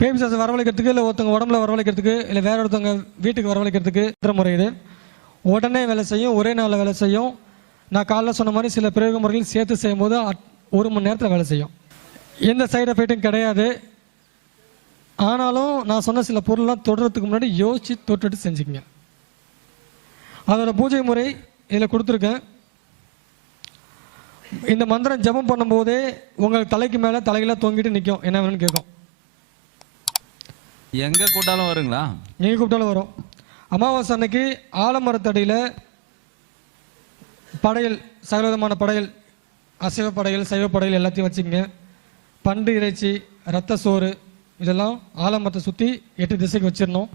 பேய் பிசாசை வரவழைக்கிறதுக்கு, இல்லை ஒருத்தவங்க உடம்புல வரவழைக்கிறதுக்கு, இல்லை வேற ஒருத்தவங்க வீட்டுக்கு வரவழைக்கிறதுக்கு முறை இது. உடனே வேலை செய்யும், ஒரே நாளில் வேலை செய்யும். நான் காலைல சொன்ன மாதிரி சில பிரயோக முறைகள் சேர்த்து செய்யும்போது 1 மணி நேரத்தில் வேலை செய்யும். எந்த சைடு எஃபெக்ட்டும் கிடையாது. ஆனாலும் நான் சொன்ன சில பொருள்லாம் தொடுறதுக்கு முன்னாடி யோசித்து தொட்டுட்டு செஞ்சுக்கங்க. அதோட பூஜை முறை இதில் கொடுத்துருக்கேன். இந்த மந்திரம் ஜபம் பண்ணும்போதே உங்களுக்கு தலைக்கு மேலே தலைகளாக தொங்கிட்டு நிற்கும். என்ன வேணும்னு கேட்கும். எங்கே கூப்பிட்டாலும் வருங்களா? எங்கே கூப்பிட்டாலும் வரும். அமாவாசை அன்னைக்கு ஆலமரத்தடியில் படையல், சகலவிதமான படையல், அசைவ படையல், சைவ படையல் எல்லாத்தையும் வச்சுக்கங்க. பண்டு இறைச்சி, ரத்த சோறு இதெல்லாம் ஆலமரத்தை சுற்றி 8 திசைக்கு வச்சிடணும்.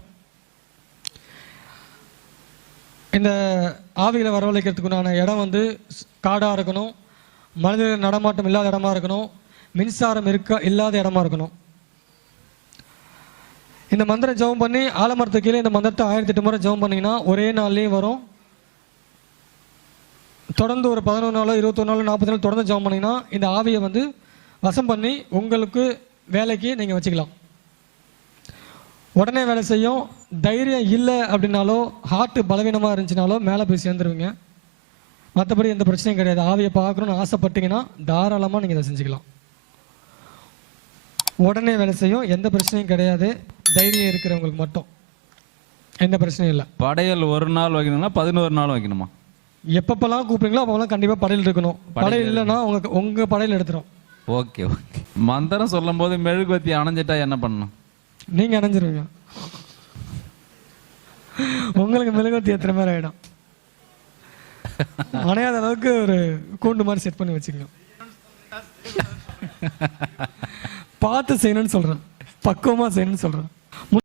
இந்த ஆவிகளை வரவழைக்கிறதுக்குண்டான இடம் காடாக இருக்கணும், மனிதர்கள் நடமாட்டம் இல்லாத இடமா இருக்கணும், மின்சாரம் இல்லாத இடமா இருக்கணும். இந்த மந்திரம் ஜெபம் பண்ணி ஆலமரத்துக்கு கீழே இந்த மந்திரத்தை 1008 முறை ஜெபம் பண்ணிங்கன்னா ஒரே நாள்லேயே வரும். தொடர்ந்து ஒரு 11 நாளோ 21 நாளோ 40 நாள் தொடர்ந்து ஜெபம் பண்ணிங்கன்னா இந்த ஆவியை வசம் பண்ணி உங்களுக்கு வேலைக்கு நீங்கள் வச்சுக்கலாம். உடனே வேலை செய்யும். தைரியம் இல்லை அப்படின்னாலோ, ஹார்ட்டு பலவீனமாக இருந்துச்சுனாலோ மேலே போய் சேர்ந்துருவீங்க. மற்றபடி எந்த பிரச்சனையும் கிடையாது. ஆவியை பார்க்கணுன்னு ஆசைப்பட்டீங்கன்னா தாராளமாக நீங்கள் இதை செஞ்சுக்கலாம். உடனே வேலை செய்யும், எந்த பிரச்சனையும் கிடையாது. தைரியம் இருக்கிறவங்களுக்கு மட்டும் எந்த பிரச்சனையும் இல்லை. படையல் ஒரு நாள் வைக்கணும்னா 11 நாள் வைக்கணுமா? எப்பப்பெல்லாம் கூப்பிடுங்களோ அப்போல்லாம் கண்டிப்பாக படையல் இருக்கணும். படையல் இல்லைன்னா உங்கள் படையல் எடுத்துரும். Okay okay. மந்திரம் சொல்லும் போது மெழுகுவத்தி அணைஞ்சிட்டா என்ன பண்ணணும்? நீங்கள் அணைஞ்சிருவீங்க. உங்களுக்கு மெழுகுவத்தி எத்தனை மாதிரி ஆகிடும். அணையாத அளவுக்கு ஒரு கூண்டு மாதிரி செட் பண்ணி வச்சுக்கணும். பார்த்து செய்யணும்னு சொல்கிறேன், பக்குவமாக செய்யணும்னு சொல்கிறேன்.